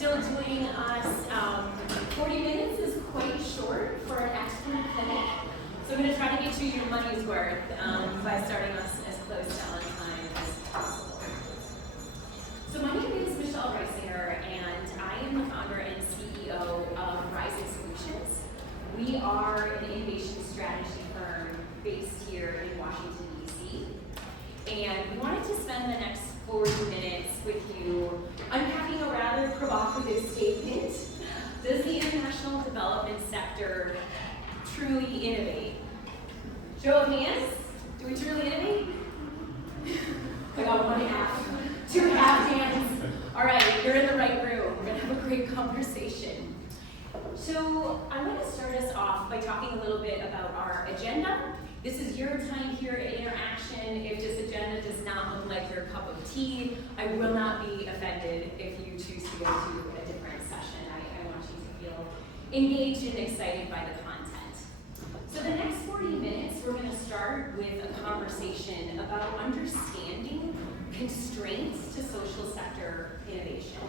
still joining us. 40 minutes is quite short for an excellent clinic, so I'm going to try to get you your money's worth by starting us as close to on time as possible. So my name is Michelle Reisinger, and I am the founder and CEO of Rising Solutions. We are an innovation strategy firm based here in Washington, D.C., and we wanted to spend the next 40 minutes with you unpacking a rather provocative statement. Does the international development sector truly innovate? Show of hands, do we truly innovate? I got 1 half, 2 half hands. All right, you're in the right room. We're gonna have a great conversation. So I want to start us off by talking a little bit about our agenda. This is your time here at InterAction. If this agenda does not look like your cup of tea, I will not be offended if you choose to go to a different session. I want you to feel engaged and excited by the content. So the next 40 minutes, we're going to start with a conversation about understanding constraints to social sector innovation.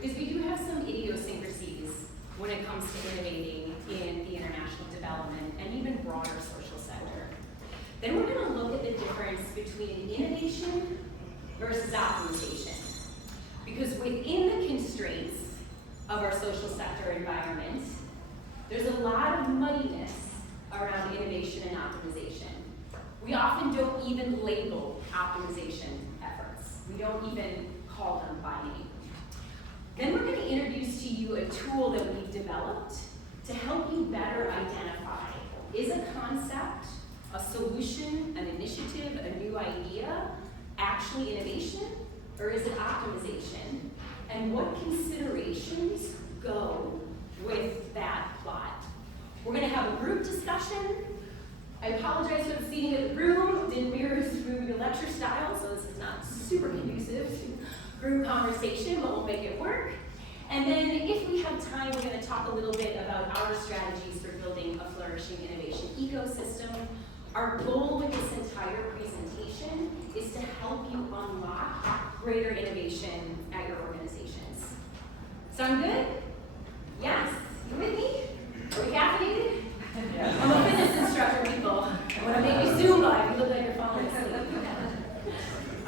Because we do have some idiosyncrasies when it comes to innovating in the international development and even broader social sector. Then we're going to look at the difference between innovation versus optimization. Because within the constraints of our social sector environment, there's a lot of muddiness around innovation and optimization. We often don't even label optimization efforts. We don't even call them by name. Then we're going to introduce to you a tool that we've developed to help you better identify, is a concept, a solution, an initiative, a new idea, actually innovation, or is it optimization? And what considerations go with that plot? We're going to have a group discussion. I apologize for the seating of the room. Didn't mirror through your lecture style, so this is not super conducive to group conversation, but we'll make it work. And then if we have time, we're going to talk a little bit about our strategies for building a flourishing innovation ecosystem. Our goal with this entire presentation is to help you unlock greater innovation at your organizations. Sound good? Yes? You with me? Are we caffeinated? Yeah. I'm a fitness instructor, people. When I make you Zoom by, you look like you're falling asleep.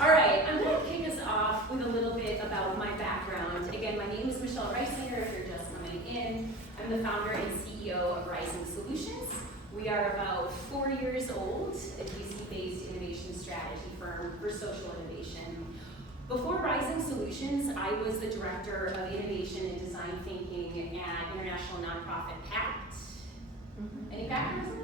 All right, I'm going to kick us off with a little bit about my background. Again, my name is Michelle Reisinger, if you're just coming in. I'm the founder and CEO of Rising Solutions. We are about 4 years old, a DC-based innovation strategy firm for social innovation. Before Rising Solutions, I was the director of innovation and design thinking at international nonprofit PACT. Any PACTers?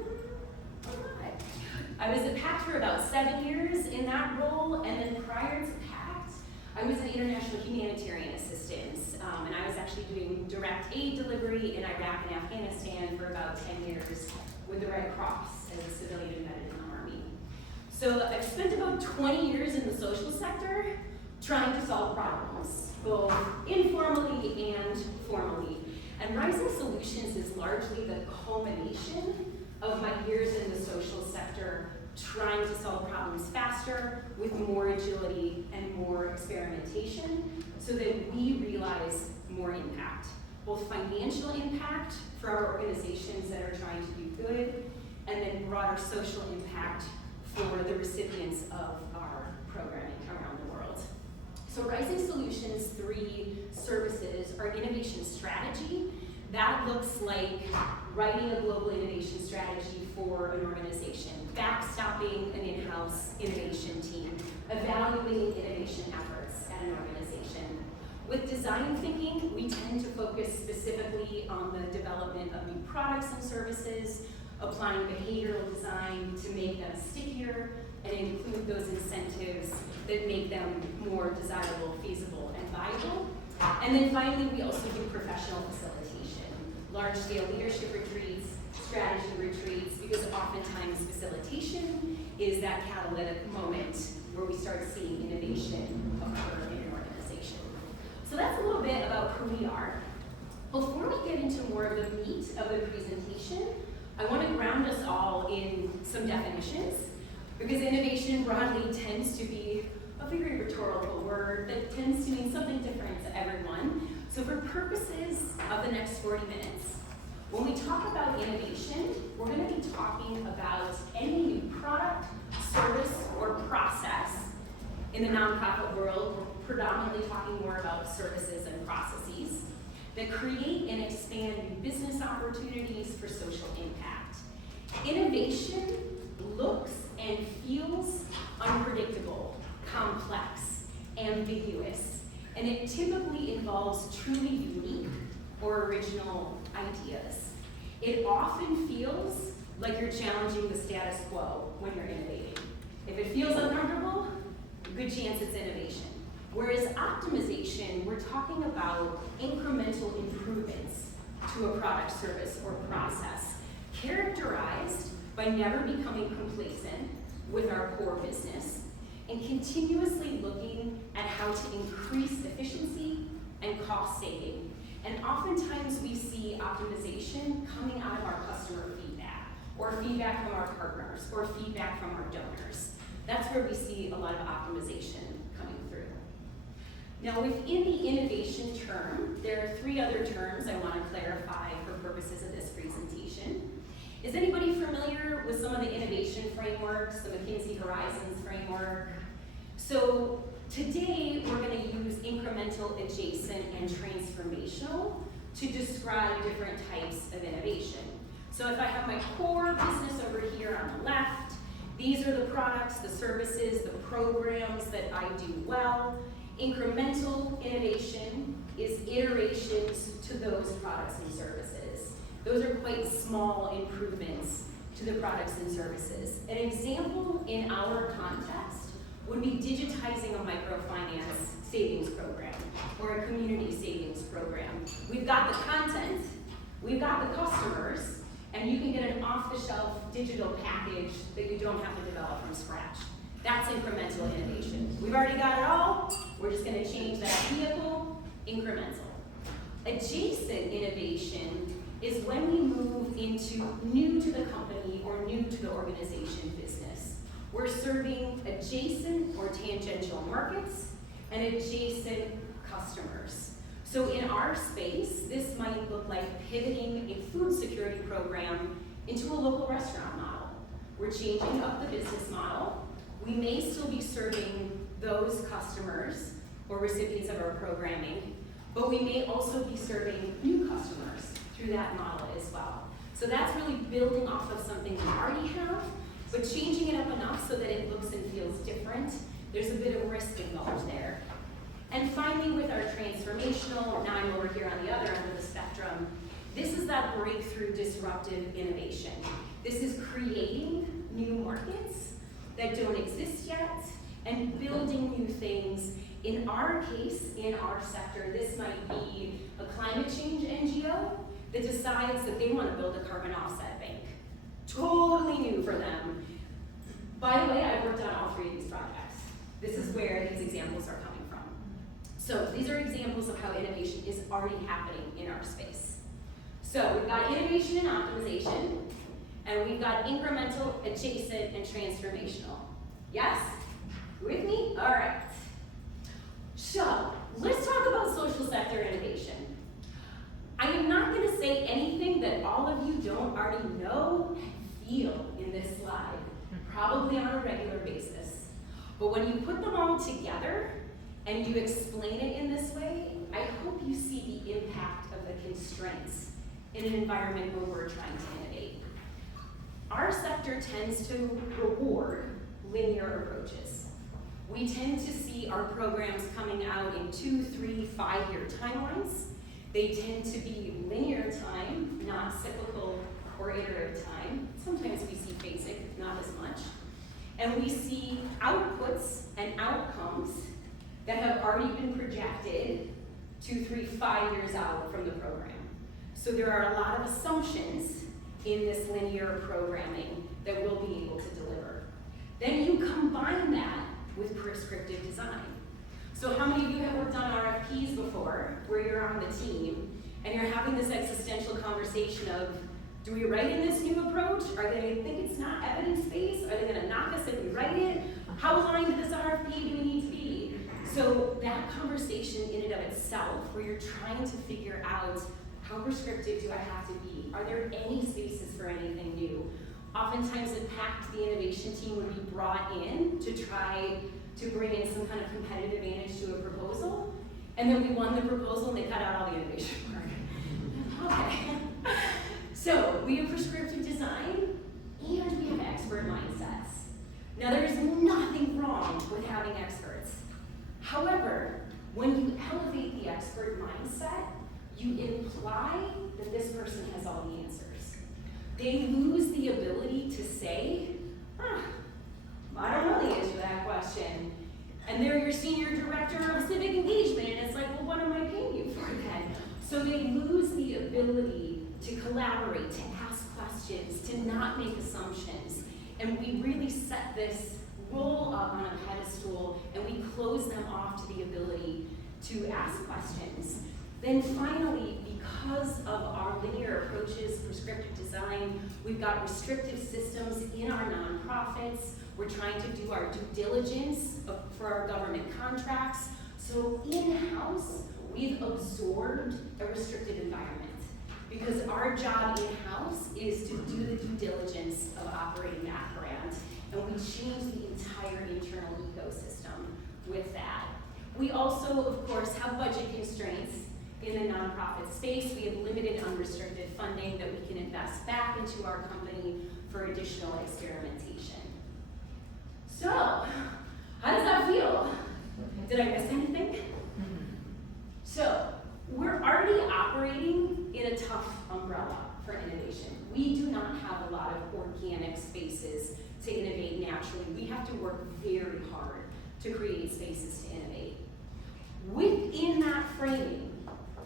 I was at PACT for about 7 years in that role, and then prior to PACT, I was an international humanitarian assistant, and I was actually doing direct aid delivery in Iraq and Afghanistan for about 10 years with the Red Cross as a civilian embedded in the Army. So I've spent about 20 years in the social sector trying to solve problems, both informally and formally. And Rising Solutions is largely the culmination of my years in the social sector trying to solve problems faster with more agility and more experimentation so that we realize more impact, both financial impact for our organizations that are trying to do good, and then broader social impact for the recipients of our programming around the world. So Rising Solutions' 3 services are innovation strategy. That looks like writing a global innovation strategy for an organization, backstopping an in-house innovation team, evaluating innovation efforts at an organization. With design thinking, we tend to focus specifically on the development of new products and services, applying behavioral design to make them stickier, and include those incentives that make them more desirable, feasible, and viable. And then finally, we also do professional facilitation, large-scale leadership retreats, strategy retreats, because oftentimes facilitation is that catalytic moment where we start seeing innovation occur in an organization. So that's a little bit about who we are. Before we get into more of the meat of the presentation, I want to ground us all in some definitions, because innovation broadly tends to be a very rhetorical word that tends to mean something different to everyone. So for purposes of the next 40 minutes, when we talk about innovation, we're going to be talking about any new product, service, or process. In the nonprofit world, we're predominantly talking more about services and processes that create and expand new business opportunities for social impact. Innovation looks and feels unpredictable, complex, ambiguous, and it typically involves truly unique or original ideas. It often feels like you're challenging the status quo when you're innovating. If it feels uncomfortable, good chance it's innovation. Whereas optimization, we're talking about incremental improvements to a product, service, or process, characterized by never becoming complacent with our core business and continuously looking at how to increase efficiency and cost saving. And oftentimes we see optimization coming out of our customer feedback, or feedback from our partners, or feedback from our donors. That's where we see a lot of optimization coming through. Now, within the innovation term, there are 3 other terms I want to clarify for purposes of this presentation. Is anybody familiar with some of the innovation frameworks, the McKinsey Horizons framework? So today, we're going to use incremental, adjacent, and transformational to describe different types of innovation. So if I have my core business over here on the left, these are the products, the services, the programs that I do well. Incremental innovation is iterations to those products and services. Those are quite small improvements to the products and services. An example in our context would be digitizing a microfinance savings program or a community savings program. We've got the content, we've got the customers, and you can get an off-the-shelf digital package that you don't have to develop from scratch. That's incremental innovation. We've already got it all, we're just going to change that vehicle, incremental. Adjacent innovation is when we move into new to the company or new to the organization business. We're serving adjacent or tangential markets and adjacent customers. So in our space, this might look like pivoting a food security program into a local restaurant model. We're changing up the business model. We may still be serving those customers or recipients of our programming, but we may also be serving new customers through that model as well. So that's really building off of something we already have, but changing it up enough so that it looks and feels different. There's a bit of risk involved there. And finally, with our transformational, now I'm over here on the other end of the spectrum, this is that breakthrough disruptive innovation. This is creating new markets that don't exist yet and building new things. In our case, in our sector, this might be a climate change NGO that decides that they want to build a carbon offset bank. Totally new for them. By the way, I've worked on all 3 of these projects. This is where these examples are coming from. So these are examples of how innovation is already happening in our space. So we've got innovation and optimization, and we've got incremental, adjacent, and transformational. Yes? You with me? All right. So let's talk about social sector innovation. I am not going to say anything that all of you don't already know and feel in this slide, probably on a regular basis. But when you put them all together and you explain it in this way, I hope you see the impact of the constraints in an environment where we're trying to innovate. Our sector tends to reward linear approaches. We tend to see our programs coming out in 2, 3, 5-year timelines. They tend to be linear time, not cyclical or iterative time. Sometimes we see basic, not as much. And we see outputs and outcomes that have already been projected 2, 3, 5 years out from the program. So there are a lot of assumptions in this linear programming that we'll be able to deliver. Then you combine that with prescriptive design. So how many of you have worked on RFPs before, where you're on the team, and you're having this existential conversation of, do we write in this new approach? Are they going to think it's not evidence-based? Are they going to knock us if we write it? How aligned to this RFP do we need to be? So that conversation in and of itself, where you're trying to figure out how prescriptive do I have to be? Are there any spaces for anything new? Oftentimes InPact, the innovation team, would be brought in to try to bring in some kind of competitive advantage to a proposal, and then we won the proposal and they cut out all the innovation work. Okay. So we have prescriptive design and we have expert mindsets. Now there's nothing wrong with having experts. However, when you elevate the expert mindset, you imply that this person has all the answers. They lose the ability to say, I don't know the answer to that question. And they're your senior director of civic engagement, and it's like, well, what am I paying you for then? So they lose the ability to collaborate, to ask questions, to not make assumptions. And we really set this role up on a pedestal, and we close them off to the ability to ask questions. Then finally, because of our linear approaches, prescriptive design, we've got restrictive systems in our nonprofits. We're trying to do our due diligence for our government contracts. So in-house, we've absorbed a restricted environment because our job in-house is to do the due diligence of operating that brand, and we change the entire internal ecosystem with that. We also, of course, have budget constraints in the nonprofit space. We have limited unrestricted funding that we can invest back into our company for additional experimentation. So, how does that feel? Did I miss anything? So, we're already operating in a tough umbrella for innovation. We do not have a lot of organic spaces to innovate naturally. We have to work very hard to create spaces to innovate. Within that framing,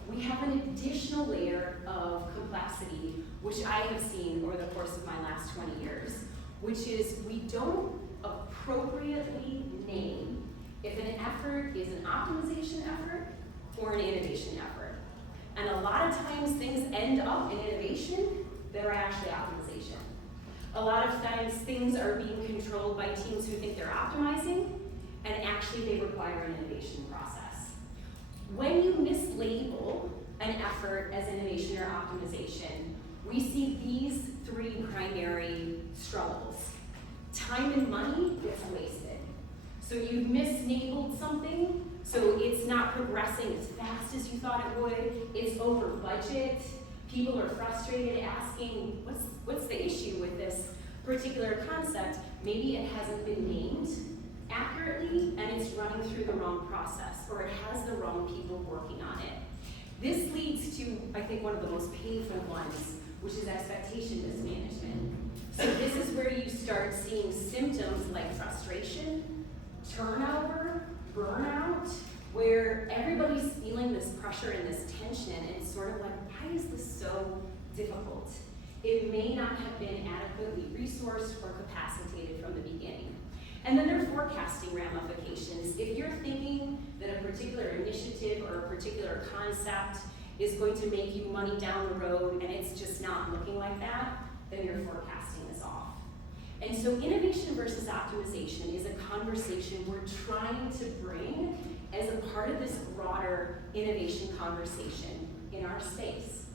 we have an additional layer of complexity, which I have seen over the course of my last 20 years, which is we don't appropriately name if an effort is an optimization effort or an innovation effort. And a lot of times things end up in innovation that are actually optimization. A lot of times things are being controlled by teams who think they're optimizing, and actually they require an innovation process. When you mislabel an effort as innovation or optimization, we see these three primary struggles. Time and money gets wasted. So you've mislabeled something, so it's not progressing as fast as you thought it would, it's over budget, people are frustrated asking, what's the issue with this particular concept? Maybe it hasn't been named accurately and it's running through the wrong process, or it has the wrong people working on it. This leads to, I think, one of the most painful ones, which is expectation mismanagement. So this is where you start seeing symptoms like frustration, turnover, burnout, where everybody's feeling this pressure and this tension, and it's sort of like, why is this so difficult? It may not have been adequately resourced or capacitated from the beginning. And then there are forecasting ramifications. If you're thinking that a particular initiative or a particular concept is going to make you money down the road and it's just not looking like that, then your forecasting is off. And so innovation versus optimization is a conversation we're trying to bring as a part of this broader innovation conversation in our space.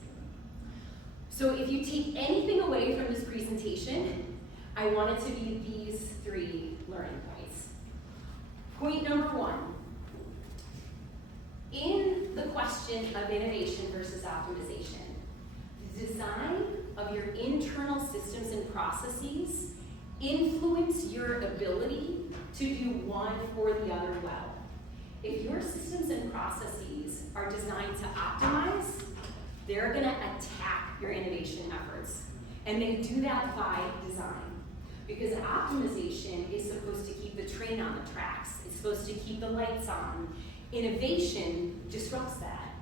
So if you take anything away from this presentation, I want it to be these three learning points. Point number one, in the question of innovation versus optimization, the design of your internal systems and processes influence your ability to do one or the other well. If your systems and processes are designed to optimize, they're going to attack your innovation efforts. And they do that by design. Because optimization is supposed to keep the train on the tracks. It's supposed to keep the lights on. Innovation disrupts that.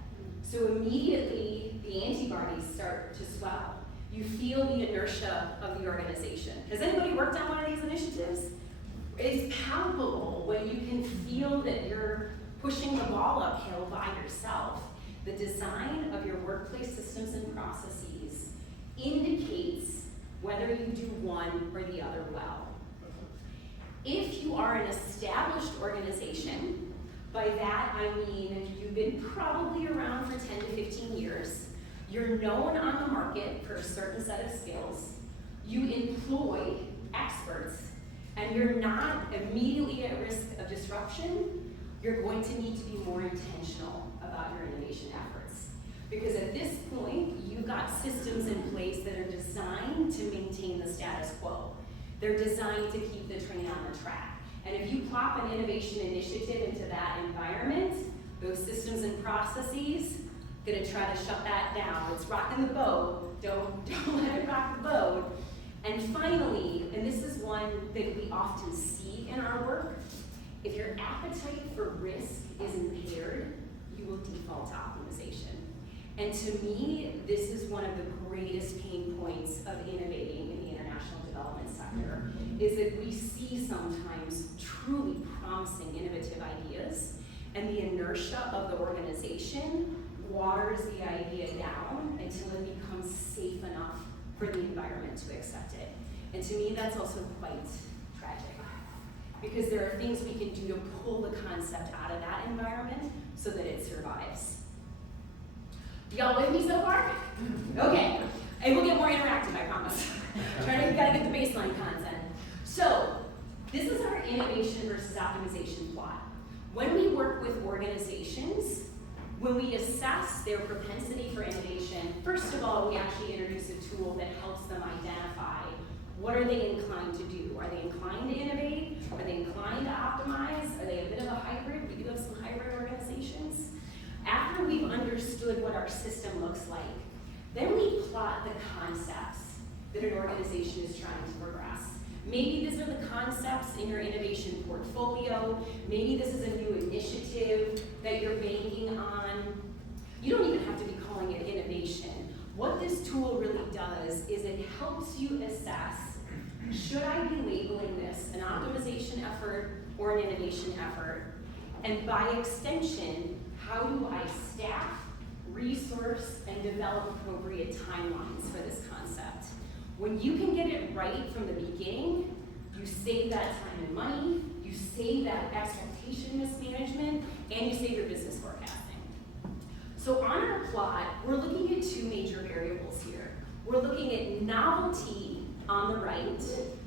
So immediately the antibodies start to swell. You feel the inertia of the organization. Has anybody worked on one of these initiatives? It's palpable when you can feel that you're pushing the ball uphill by yourself. The design of your workplace systems and processes indicates whether you do one or the other well. If you are an established organization By that, I mean you've been probably around for 10 to 15 years. You're known on the market for a certain set of skills. You employ experts, and you're not immediately at risk of disruption. You're going to need to be more intentional about your innovation efforts. Because at this point, you've got systems in place that are designed to maintain the status quo. They're designed to keep the train on the track. And if you plop an innovation initiative into that environment, those systems and processes gonna try to shut that down. It's rocking the boat. Don't let it rock the boat. And finally, and this is one that we often see in our work, if your appetite for risk is impaired, you will default to optimization. And to me, this is one of the greatest pain points of innovating in the international development sector, is that we see sometimes truly promising innovative ideas, and the inertia of the organization waters the idea down until it becomes safe enough for the environment to accept it. And to me, that's also quite tragic, because there are things we can do to pull the concept out of that environment so that it survives. Y'all with me so far? Okay, and we'll get more interactive, I promise. Gotta get the baseline content. So, this is our innovation versus optimization plot. When we work with organizations, when we assess their propensity for innovation, first of all, we actually introduce a tool that helps them identify what are they inclined to do. Are they inclined to innovate? Are they inclined to optimize? Are they a bit of a hybrid? We do have some hybrid organizations. After we've understood what our system looks like, then we plot the concepts that an organization is trying to progress. Maybe these are the concepts in your innovation portfolio. Maybe this is a new initiative that you're banking on. You don't even have to be calling it innovation. What this tool really does is it helps you assess, should I be labeling this an optimization effort or an innovation effort? And by extension, how do I staff, resource, and develop appropriate timelines for this concept? When you can get it right from the beginning, you save that time and money, you save that expectation mismanagement, and you save your business forecasting. So on our plot, we're looking at two major variables here. We're looking at novelty on the right,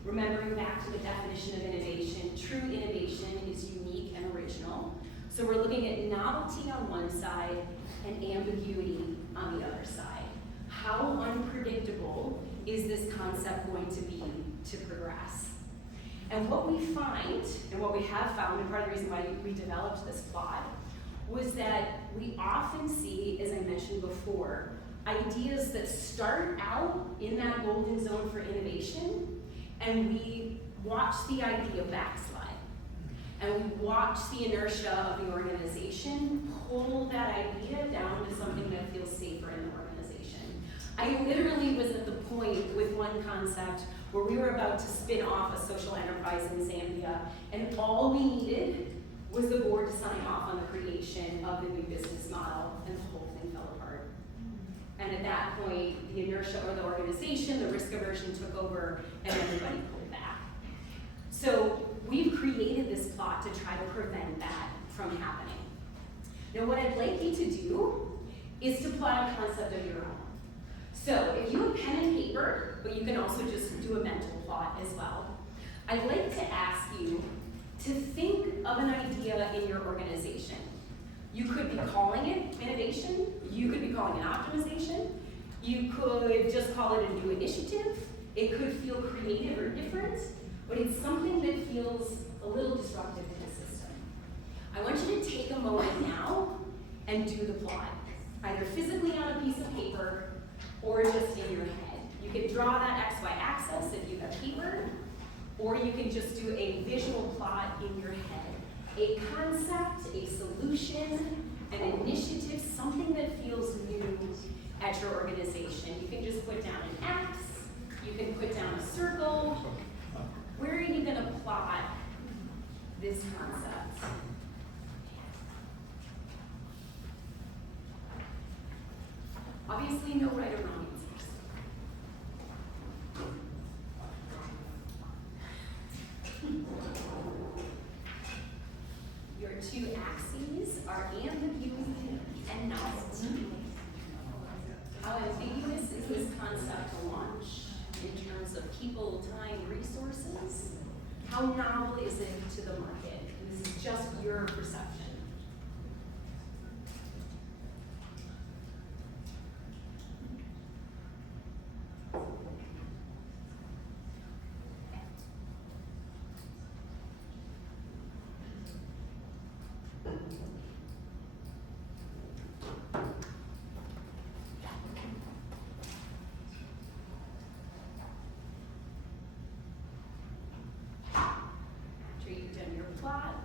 remembering back to the definition of innovation. True innovation is unique and original. So we're looking at novelty on one side and ambiguity on the other side. How unpredictable is this concept going to be to progress? And what we find, and what we have found, and part of the reason why we developed this plot, was that we often see, as I mentioned before, ideas that start out in that golden zone for innovation, and we watch the idea backslide. And we watch the inertia of the organization pull that idea down to something that feels safer in the organization. I literally was at the point with one concept where we were about to spin off a social enterprise in Zambia, and all we needed was the board to sign off on the creation of the new business model, and the whole thing fell apart. And at that point, the inertia of the organization, the risk aversion took over, and everybody pulled back. So we've created this plot to try to prevent that from happening. Now what I'd like you to do is to plot a concept of your own. So if you have pen and paper, but you can also just do a mental plot as well, I'd like to ask you to think of an idea in your organization. You could be calling it innovation, you could be calling it optimization, you could just call it a new initiative, it could feel creative or different, but it's something that feels a little disruptive to the system. I want you to take a moment now and do the plot, either physically on a piece of paper or just in your head. You can draw that XY axis if you have paper, or you can just do a visual plot in your head. A concept, a solution, an initiative, something that feels new at your organization. You can just put down an X, you can put down a circle. Where are you going to plot this concept? Obviously, no right or wrong answers. Your two axes and novelty. How ambiguous is this concept to launch in terms of people, time, resources? How novel is it to the market? And this is just your perception.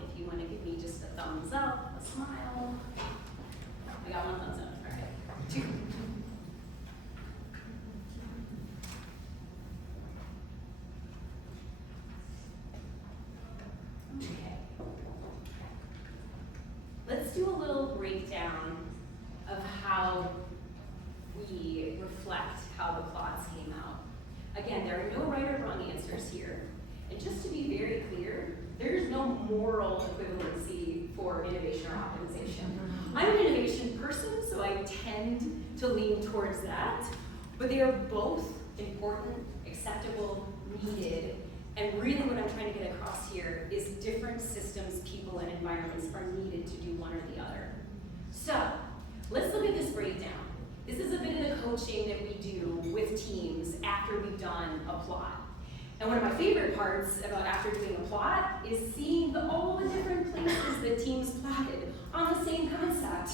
If you want to give me just a thumbs up, a smile. I got one thumbs up. All right. 2. Okay. Let's do a little breakdown of how we reflect how the plots came out. Again, there are no right or wrong answers here. And just to be very clear, there's no moral equivalency for innovation or optimization. I'm an innovation person, so I tend to lean towards that, but they are both important, acceptable, needed, and really what I'm trying to get across here is different systems, people, and environments are needed to do one or the other. So, let's look at this breakdown. This is a bit of the coaching that we do with teams after we've done a plot. And one of my favorite parts about after doing a plot is seeing all the different places that teams plotted on the same concept.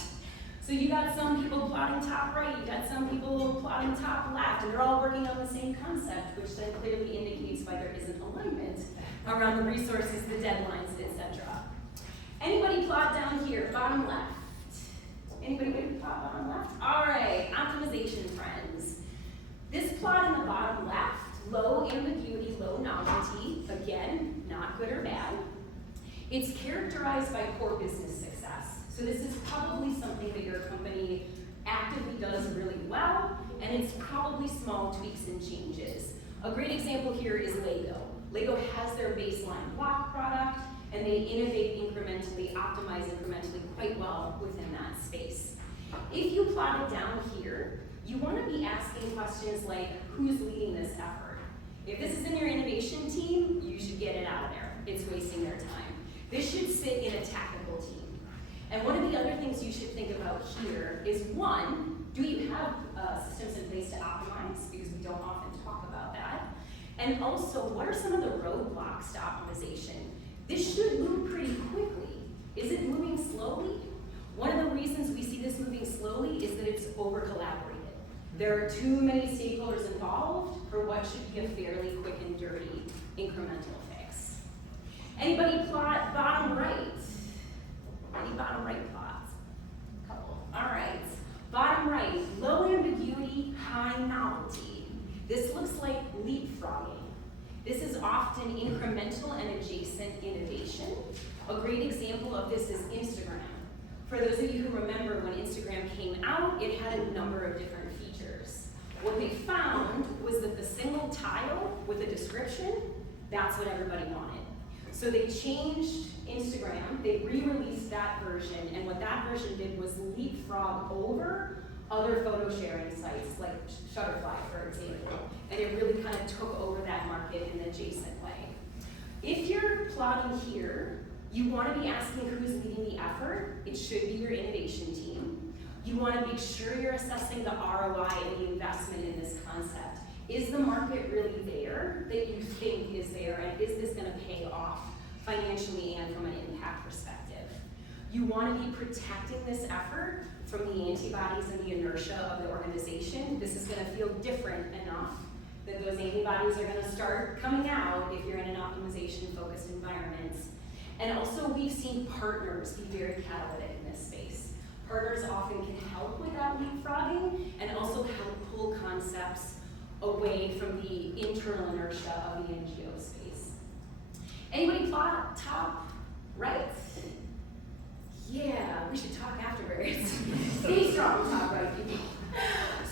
So you got some people plotting top right, you got some people plotting top left, and they're all working on the same concept, which then clearly indicates why there isn't alignment around the resources, the deadlines, etc. Anybody plot down here, bottom left? Anybody plot bottom left? All right, optimization friends. This plot in the bottom left, low ambiguity, low novelty, again, not good or bad. It's characterized by poor business success. So this is probably something that your company actively does really well, and it's probably small tweaks and changes. A great example here is Lego. Lego has their baseline block product, and they innovate incrementally, optimize incrementally quite well within that space. If you plot it down here, you want to be asking questions like, who's leading this effort? If this is in your innovation team, you should get it out of there. It's wasting their time. This should sit in a technical team. And one of the other things you should think about here is, one, do you have systems in place to optimize? Because we don't often talk about that. And also, what are some of the roadblocks to optimization? This should move pretty quickly. Is it moving slowly? One of the reasons we see this moving slowly is that it's over-collaborated. There are too many stakeholders involved for what should be a fairly quick and dirty incremental fix. Anybody plot bottom right? Any bottom right plots? A couple. All right. Bottom right, low ambiguity, high novelty. This looks like leapfrogging. This is often incremental and adjacent innovation. A great example of this is Instagram. For those of you who remember when Instagram came out, it had a number of different features. What they found was that the single tile with a description, that's what everybody wanted. So they changed Instagram, they re-released that version, and what that version did was leapfrog over other photo sharing sites like Shutterfly, for example, and it really kind of took over that market in an adjacent way. If you're plotting here, you want to be asking who's leading the effort. It should be your innovation team. You want to make sure you're assessing the ROI and the investment in this concept. Is the market really there that you think is there, and is this going to pay off financially and from an impact perspective? You want to be protecting this effort from the antibodies and the inertia of the organization. This is going to feel different enough that those antibodies are going to start coming out if you're in an optimization-focused environment. And also, we've seen partners be very catalytic in this space. Partners often can help with that leapfrogging and also help pull concepts away from the internal inertia of the NGO space. Anybody plot top right? Yeah, we should talk afterwards. Stay strong, top right people.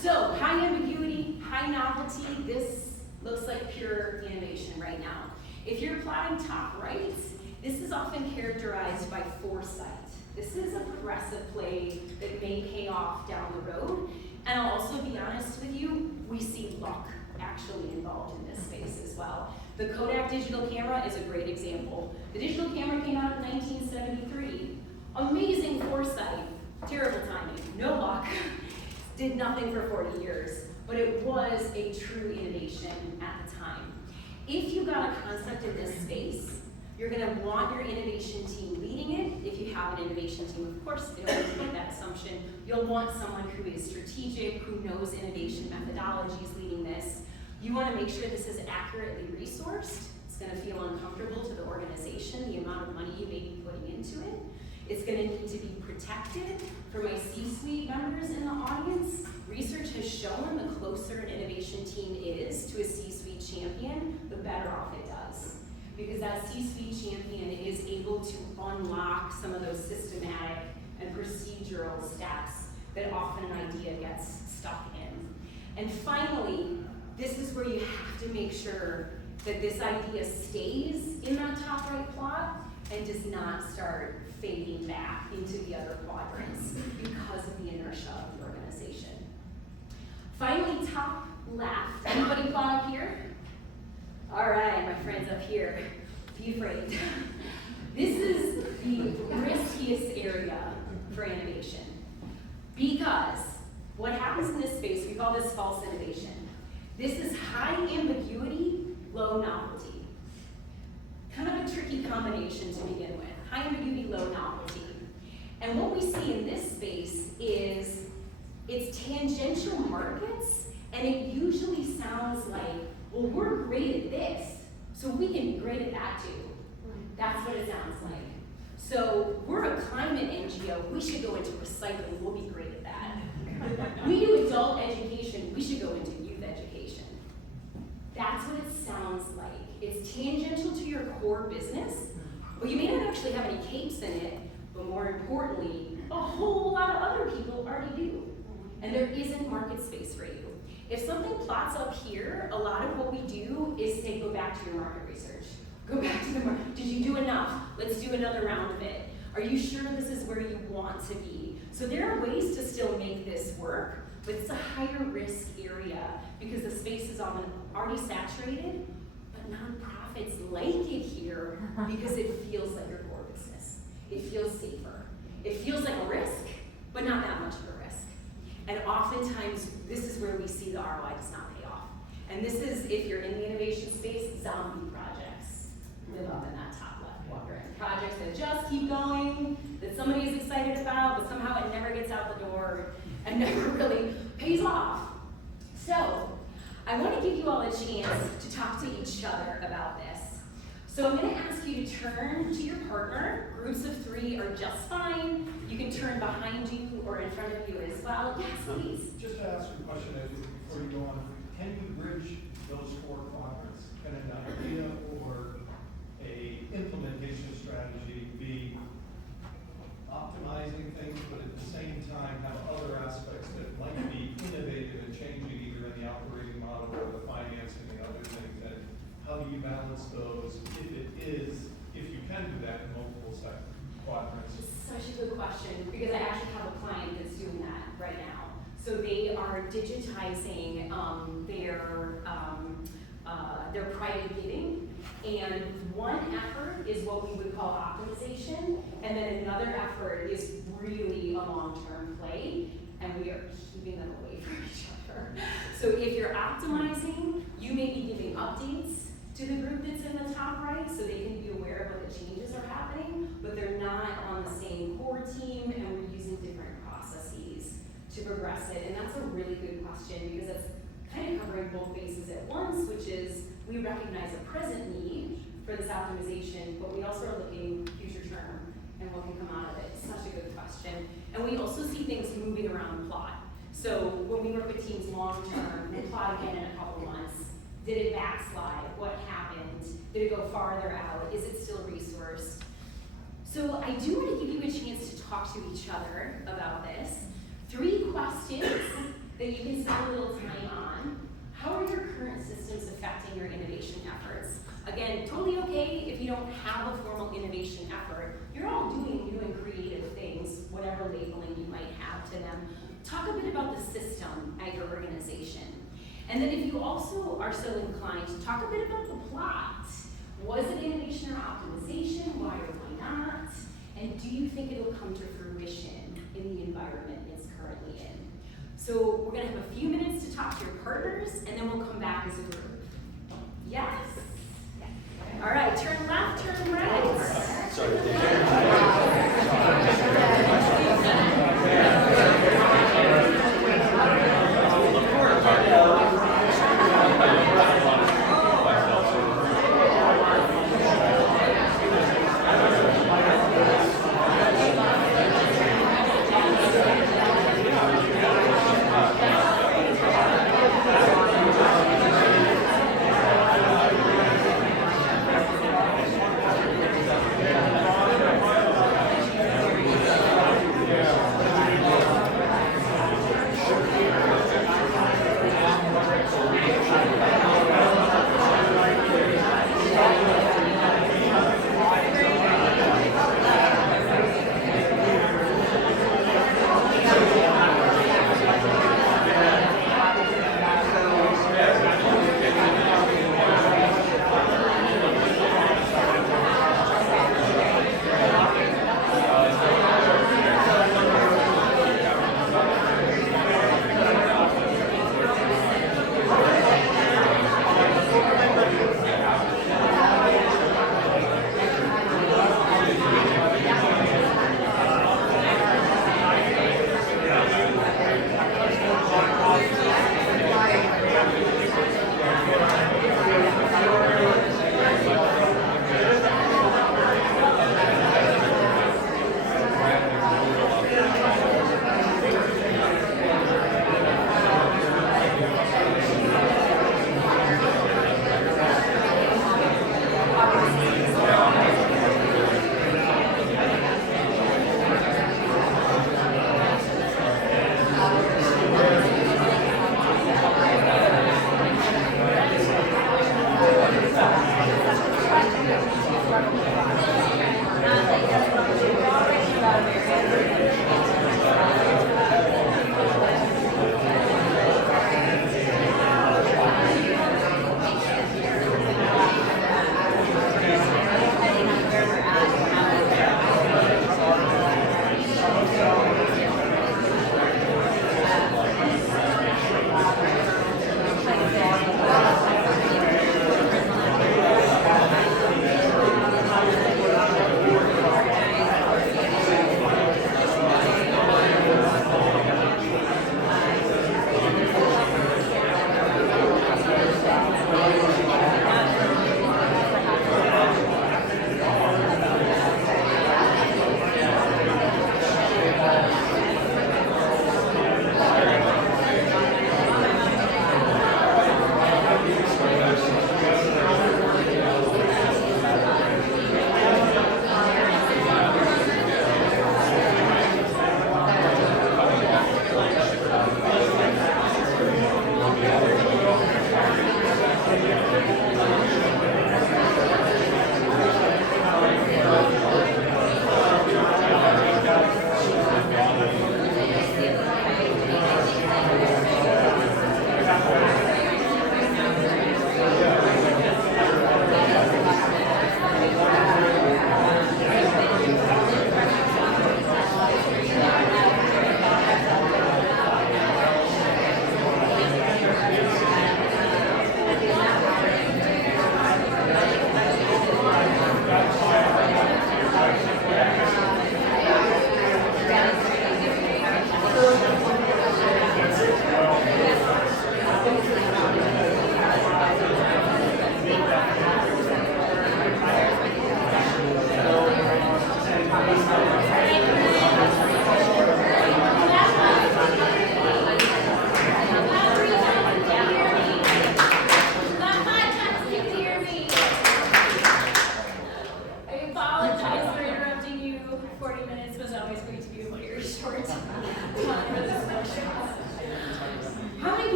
So, high ambiguity, high novelty, this looks like pure innovation right now. If you're plotting top right, this is often characterized by foresight. This is a progressive play that may pay off down the road. And I'll also be honest with you, we see luck actually involved in this space as well. The Kodak digital camera is a great example. The digital camera came out in 1973. Amazing foresight, terrible timing, no luck. Did nothing for 40 years, but it was a true innovation at the time. If you got a concept in this space, you're gonna want your innovation team leading it. If you have an innovation team, of course, they don't have to make that assumption. You'll want someone who is strategic, who knows innovation methodologies leading this. You wanna make sure this is accurately resourced. It's gonna feel uncomfortable to the organization, the amount of money you may be putting into it. It's gonna need to be protected. For my C-suite members in the audience, research has shown the closer an innovation team is to a C-suite champion, the better off it does. Because that C-suite champion is able to unlock some of those systematic and procedural steps that often an idea gets stuck in. And finally, this is where you have to make sure that this idea stays in that top right plot and does not start fading back into the other quadrants because of the inertia of the organization. Finally, top left. Anybody plot up here? All right, my friends up here, be afraid. This is the riskiest area for innovation. Because what happens in this space, we call this false innovation. This is high ambiguity, low novelty. Kind of a tricky combination to begin with. High ambiguity, low novelty. And what we see in this space is it's tangential markets, and it usually sounds like, well, we're great at this, so we can be great at that too. That's what it sounds like. So we're a climate NGO, we should go into recycling, we'll be great at that. We do adult education, we should go into youth education. That's what it sounds like. It's tangential to your core business, but you may not actually have any capes in it, but more importantly, a whole lot of other people already do. And there isn't market space for you. If something plots up here, a lot of what we do is say, go back to your market research. Go back to the market. Did you do enough? Let's do another round of it. Are you sure this is where you want to be? So there are ways to still make this work, but it's a higher risk area because the space is already saturated, but nonprofits like it here because it feels like your core business. It feels safer. It feels like a risk, but not that much of a risk. And oftentimes, this is where we see the ROI does not pay off. And this is, if you're in the innovation space, zombie projects live up in that top left quadrant. Projects that just keep going, that somebody is excited about, but somehow it never gets out the door and never really pays off. So, I want to give you all a chance to talk to each other about this. So I'm going to ask you to turn to your partner. Groups of 3 are just fine. You can turn behind you or in front of you as well. Yes, please. Just to ask you a question before you go on, can you bridge those 4 quadrants? Can an idea or a implementation strategy be optimizing things, but at the same time have other aspects that might be innovative and changing either in the operating model or the financing and other things? And how do you balance those if you can do that in multiple quadrants? Such a good question, because I actually have a client that's doing that right now. So they are digitizing their private giving, and one effort is what we would call optimization, and then another effort is really a long-term play, and we are keeping them away from each other. So if you're optimizing, you may be giving updates to the group that's in the top right, so they can be aware of what the changes are happening, but they're not on the same core team, and we're using different processes to progress it. And that's a really good question, because it's kind of covering both bases at once, which is we recognize a present need for this optimization, but we also are looking future term and what can come out of it. It's such a good question. And we also see things moving around the plot. So when we work with teams long term, we'll plot again in a couple months. Did it backslide? What happened? Did it go farther out? Is it still resourced? So I do want to give you a chance to talk to each other about this. 3 questions that you can spend a little time on. How are your current systems affecting your innovation efforts? Again, totally okay if you don't have a formal innovation effort. You're all doing creative things. whatever labeling you might have to them. Talk a bit about the system at your organization. And then if you also are so inclined, talk a bit about the plot. Was it innovation or optimization? Why or why not? And do you think it'll come to fruition in the environment it's currently in? So we're gonna have a few minutes to talk to your partners, and then we'll come back as a group. Yes? All right, turn left, turn right.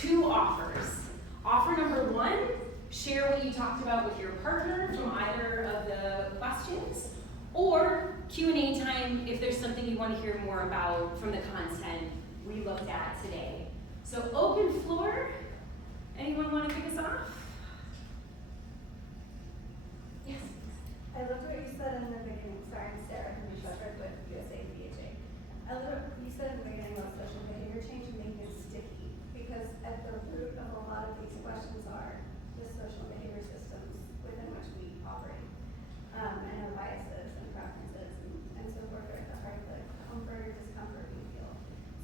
2 offers. Offer number 1, share what you talked about with your partner from either of the questions, or Q&A time if there's something you want to hear more about from the content we looked at today. So open floor. Anyone want to kick us off? Yes. I loved what you said in the beginning. Sorry, I'm Sarah from Shepherd with USA VHA. I loved what you said in the beginning about social behavior change and making it sticky, because at the root of a lot of these questions are the social behavior systems within which we operate, and our biases and preferences and so forth are at the heart of the comfort or discomfort we feel.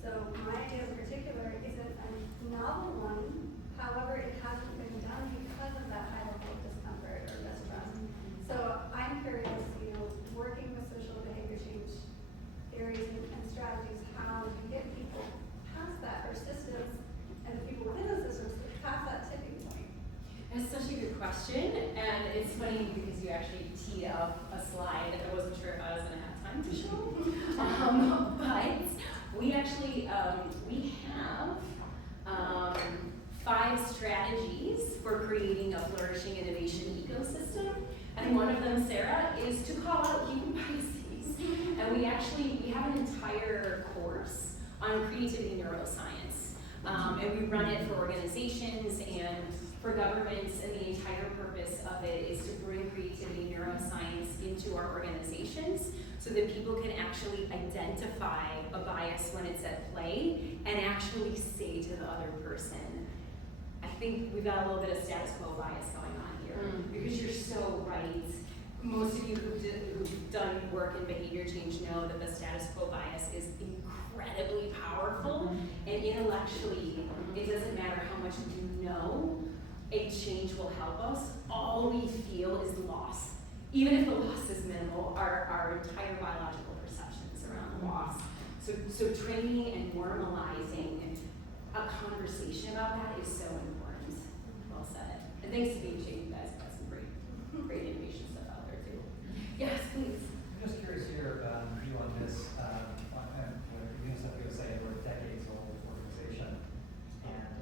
So my idea in particular isn't a novel one. However, it hasn't been done because of that high level of discomfort or mistrust. So I'm curious, working with social behavior change theories and strategies, how you get people past that, or systems, and the people within the systems past that tipping point. That's such a good question, and it's funny because you actually teed up a slide that I wasn't sure if I was going to have time to show. But we actually we have 5 strategies for creating a flourishing innovation ecosystem, and one of them, Sarah, is to call out human biases. And we have an entire course on creativity neuroscience, and we run it for organizations and for governments, and the entire purpose of it is to bring creativity neuroscience into our organizations so that people can actually identify a bias when it's at play and actually say to the other person, I think we've got a little bit of status quo bias going on here, because you're so right. Most of you who've done work in behavior change know that the status quo bias is incredibly powerful, and intellectually, it doesn't matter how much you know, a change will help us. All we feel is loss. Even if the loss is minimal, our entire biological perceptions around the loss. So training and normalizing a conversation about that is so important. Well said. And thanks to BJ, you guys got some great innovation stuff out there too. Yes, please. I'm just curious here, view on this. USA, we're a decades-old organization, and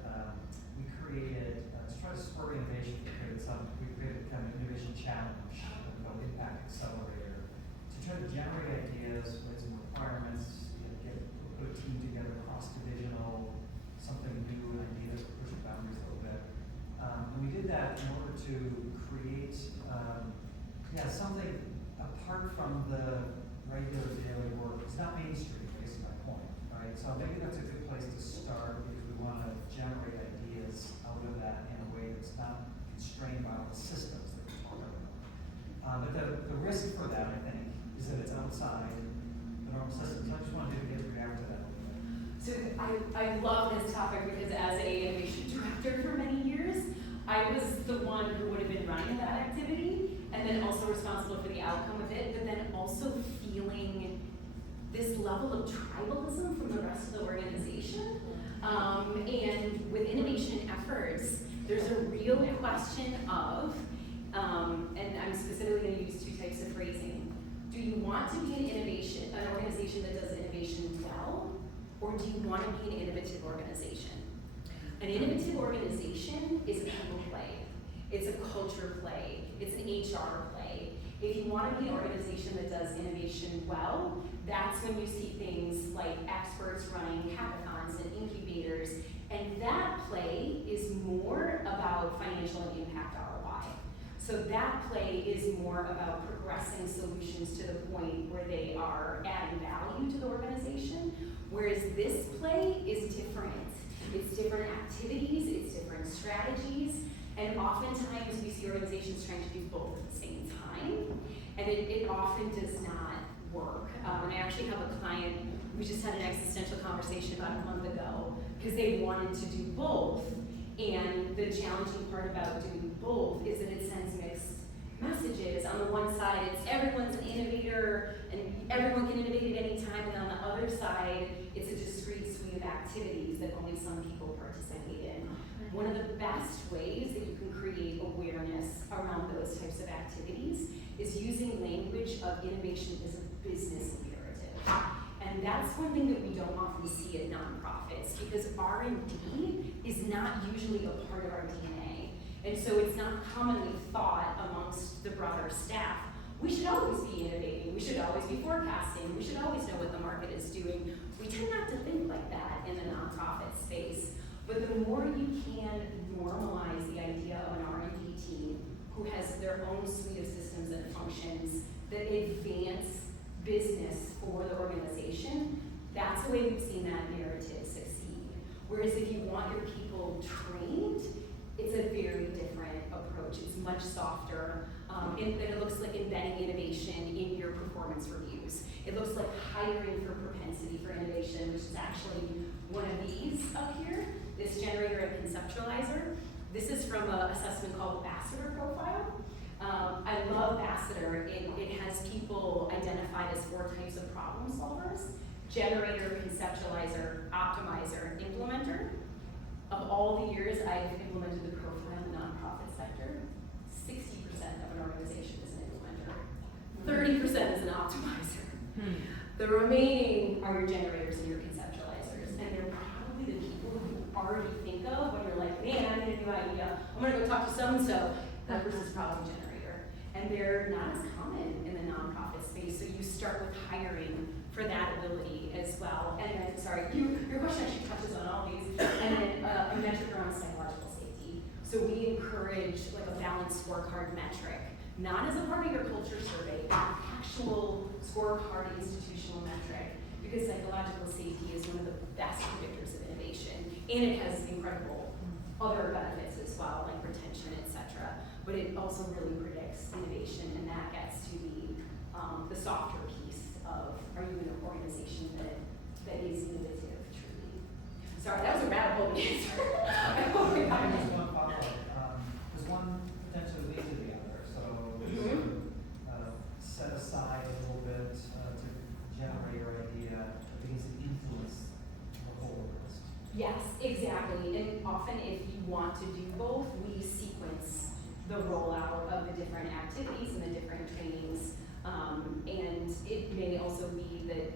we created, to try to spur innovation, we created kind of an innovation challenge, called Impact Accelerator, to try to generate ideas with some requirements, put a team together, cross-divisional, something new, an idea that pushed boundaries a little bit. And we did that in order to create, something apart from the regular daily work. It's not mainstream, basically my point, right? So maybe that's a good place to start, because we want to generate ideas out of that in a way that's not constrained by all the systems that we're talking about. But the risk for that, I think, is that it's outside the normal systems. I just wanted to get your reaction to that a little bit. So I love this topic because as an innovation director for many years, I was the one who would have been running that activity and then also responsible for the outcome of it, but then also feeling this level of tribalism from the rest of the organization. And with innovation efforts, there's a real question of, and I'm specifically going to use 2 types of phrasing. Do you want to be an organization that does innovation well, or do you want to be an innovative organization? An innovative organization is a people play. It's a culture play. It's an HR play. If you want to be an organization that does innovation well, that's when you see things like experts running hackathons and incubators, and that play is more about financial and impact ROI. So that play is more about progressing solutions to the point where they are adding value to the organization, whereas this play is different. It's different activities, it's different strategies, and oftentimes we see organizations trying to do both at the same time, and it often does not work. And I actually have a client, we just had an existential conversation about a month ago, because they wanted to do both, and the challenging part about doing both is that it sends mixed messages. On the one side, it's everyone's an innovator, and everyone can innovate at any time, and on the other side, it's a discrete suite of activities that only some people participate in. One of the best ways that you can create awareness around those types of activities is using language of innovation as a business imperative. And that's one thing that we don't often see at nonprofits, because R&D is not usually a part of our DNA. And so it's not commonly thought amongst the broader staff. We should always be innovating, we should always be forecasting, we should always know what the market is doing. We tend not to think like that in the nonprofit space. But the more you can normalize the idea of an R&D team who has their own suite of systems and functions that advance business for the organization, that's the way we've seen that narrative succeed. Whereas if you want your people trained, it's a very different approach. It's much softer, and it looks like embedding innovation in your performance reviews. It looks like hiring for propensity for innovation, which is actually one of these up here, this generator and conceptualizer. This is from an assessment called Ambassador Profile. I love Ambassador. It has people identified as 4 types of problem solvers: generator, conceptualizer, optimizer, implementer. Of all the years I've implemented the profile in the nonprofit sector, 60% of an organization is an implementer, 30% is an optimizer. The remaining are your generators and your conceptualizers, and they're probably the people you already think of when you're like, man, I need a new idea. I'm gonna go talk to so-and-so. That person's problem generator. And they're not as common in the nonprofit space, so you start with hiring for that ability as well. And then, sorry, your question actually touches on all these. And then a metric around psychological safety. So we encourage like a balanced scorecard metric, not as a part of your culture survey, but an actual scorecard institutional metric, because psychological safety is one of the best predictors of innovation. And it has incredible other benefits as well, like retention, etc. But it also really predicts innovation, and that gets to the softer piece of, are you an organization that is innovative, truly? Sorry, that was a rabbit hole answer. I hope we got it. There's one follow-up. Does one potentially lead to the other? So set aside a little bit to generate your idea, but begins to influence the whole list. Yes, exactly. And often if you want to do both, we sequence the rollout of the different activities and the different trainings. And it may also be that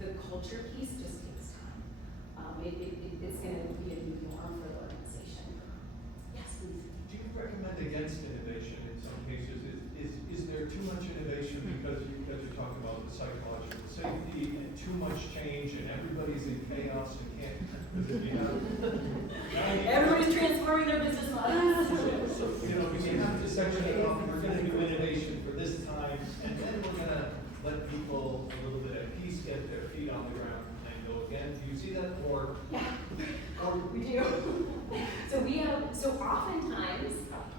the culture piece just takes time. It's going to be a new norm for the organization. Yes, please. Do you recommend against innovation in some cases? Is there too much innovation because you're talking about the psychological safety and too much change and everybody's in chaos and can't, Everybody's transforming their business models. So, we have to section it off, we're gonna do innovation for this time, and then we're gonna let people a little bit at peace get their feet on the ground and go again. Do you see that? Or We do. So oftentimes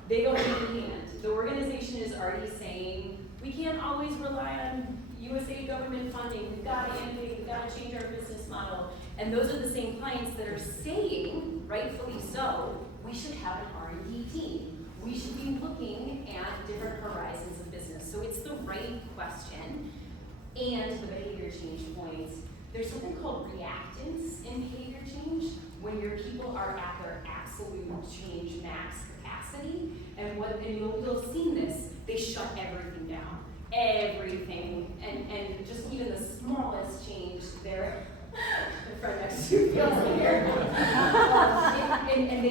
they go hand in hand. The organization is already saying, we can't always rely on USA government funding, we've got to innovate, we've got to change our business model. And those are the same clients that are saying, rightfully so, we should have an R&D team. We should be looking at different horizons of business. So it's the right question. And the behavior change points, there's something called reactance in behavior change, when your people are at their absolute change max capacity. And you'll have seen this, they shut everything down. Everything, and just even the smallest change there. The friend next to feels like here. And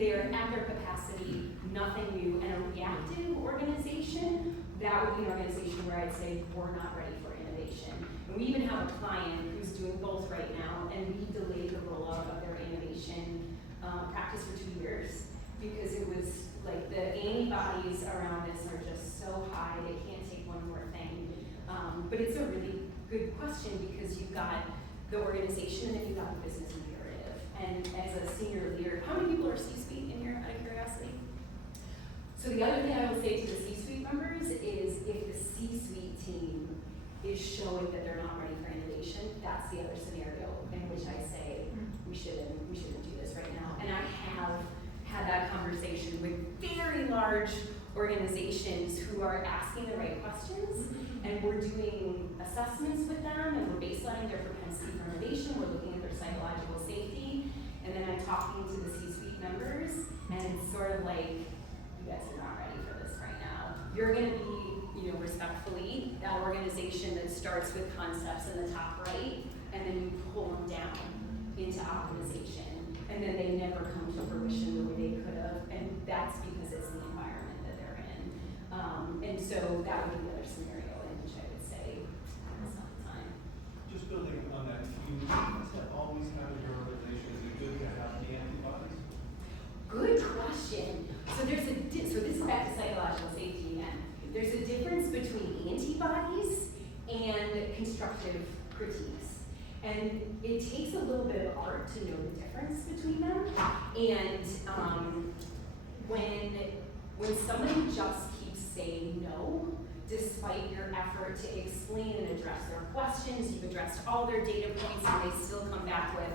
they're at their capacity, nothing new. And a reactive organization, that would be an organization where I'd say we're not ready for innovation. And we even have a client who's doing both right now, and we delayed the rollout of their innovation practice for 2 years because it was like the antibodies around this are just so high, they can't take one more thing. But it's a really good question because you've got the organization and then you've got the business imperative. And as a senior leader, how many people are C-suite in here, out of curiosity? So the other thing I will say to the C-suite members is if the C-suite team is showing that they're not ready for innovation, that's the other scenario in which I say we shouldn't do this right now. And I have had that conversation with very large organizations who are asking the right questions, and we're doing assessments with them, and we're baselining their propensity for innovation, we're looking at their psychological safety, and then I'm talking to the C-suite members, and it's sort of like, you guys are not ready for this right now. You're gonna be, respectfully, that organization that starts with concepts in the top right, and then you pull them down into optimization. so that would be the other scenario in which I would say it's not the time. Just building on that, you must have always had in your organization, is it good to have the antibodies? Good question. So there's so this is back to psychological safety again. There's a difference between antibodies and constructive critiques. And it takes a little bit of art to know the difference between them. And when somebody just keeps saying no, despite your effort to explain and address their questions, you've addressed all their data points, and they still come back with,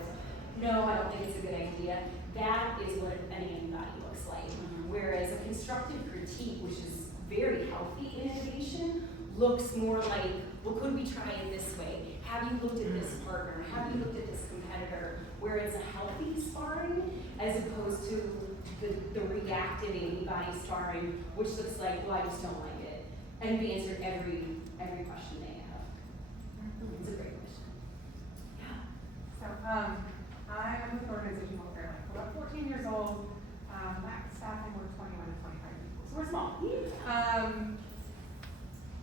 no, I don't think it's a good idea, that is what an antibody looks like. Whereas a constructive critique, which is very healthy in innovation, looks more like, well, could we try it this way? Have you looked at this partner? Have you looked at this competitor? Where it's a healthy sparring as opposed to the reactive antibody sparring, which looks like, well, I just don't like it. And we answer every question they have. It's a great question. Yeah. So, I am with organizational fairly. We're about 14 years old. Max staffing, we're 21 to 25 people. So we're small.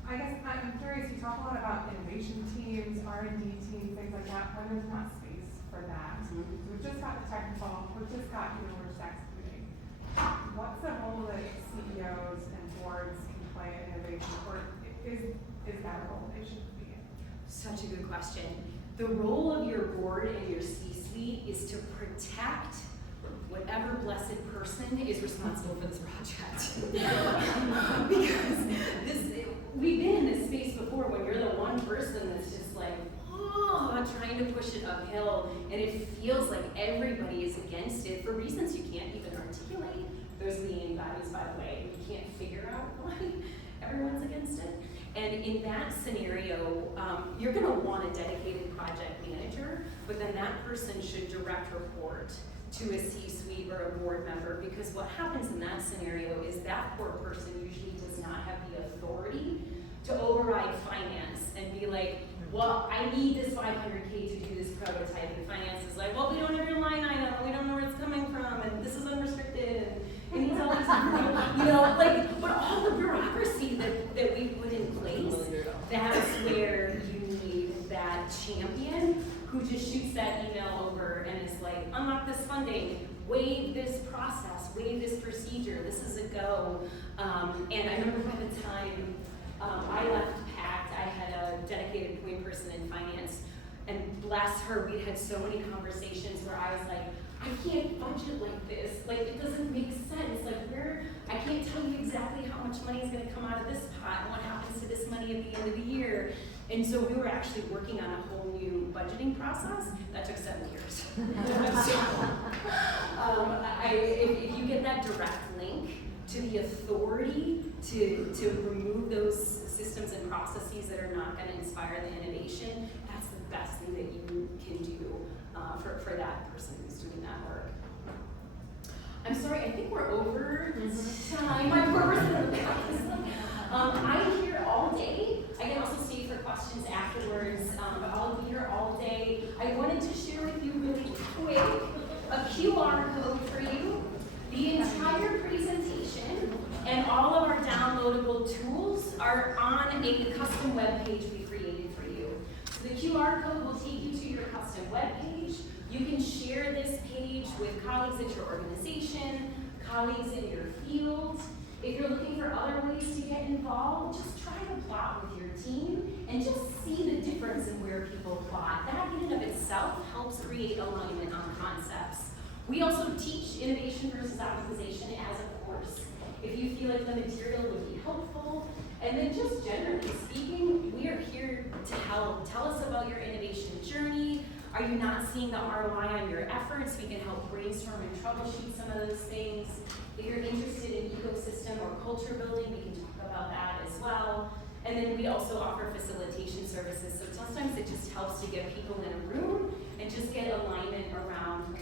I guess I'm curious, you talk a lot about innovation teams, R&D teams, things like that, when there's not space for that. So we've just got the technical, we've just got, we're executing. What's the role that CEOs and boards can play in innovation, or is that a role they should be in? Such a good question. The role of your board and your C-suite is to protect whatever blessed person is responsible for this project. Because we've been in this space before when you're the one person that's just like, oh, trying to push it uphill, and it feels like everybody is against it for reasons you can't even articulate. Those are the antibodies, by the way. You can't figure out why everyone's against it. And in that scenario, you're going to want a dedicated project manager, but then that person should direct report to a C-suite or a board member, because what happens in that scenario is that poor person usually does not have the authority to override finance and be like, well, I need this $500K to do this prototype, and finance is like, well, we don't have your line item, we don't know where it's coming from, and this is unrestricted, and it needs all these, but all the bureaucracy that we put in place, that's where you need that champion who just shoots that email over and is like, unlock this funding, waive this process, waive this procedure, this is a go. And I remember by the time I left PACT, I had a dedicated point person in finance, and bless her, we had so many conversations where I was like, I can't budget like this, like it doesn't make sense, like I can't tell you exactly how much money is gonna come out of this pot and what happens to this money at the end of the year. And so we were actually working on a whole new budgeting process that took 7 years. If you get that direct link to the authority to remove those systems and processes that are not going to inspire the innovation, that's the best thing that you can do for that person who's doing that work. I'm sorry, I think we're over time. My poor person in the back is like, I'm here all day. I can also stay for questions afterwards, but I'll be here all day. I wanted to share with you really quick a QR code for you. The entire presentation and all of our downloadable tools are on a custom web page we created for you. So the QR code will take you to your custom web page. You can share this page with colleagues at your organization, colleagues in your field. If you're looking for other ways to get involved, just try to plot with your team and just see the difference in where people plot. That in and of itself helps create alignment on concepts. We also teach innovation versus optimization as a course. If you feel like the material would be helpful, and then just generally speaking, we are here to help. Tell us about your innovation journey. Are you not seeing the ROI on your efforts? We can help brainstorm and troubleshoot some of those things. If you're interested in ecosystem or culture building, we can talk about that as well. And then we also offer facilitation services. So sometimes it just helps to get people in a room and just get alignment around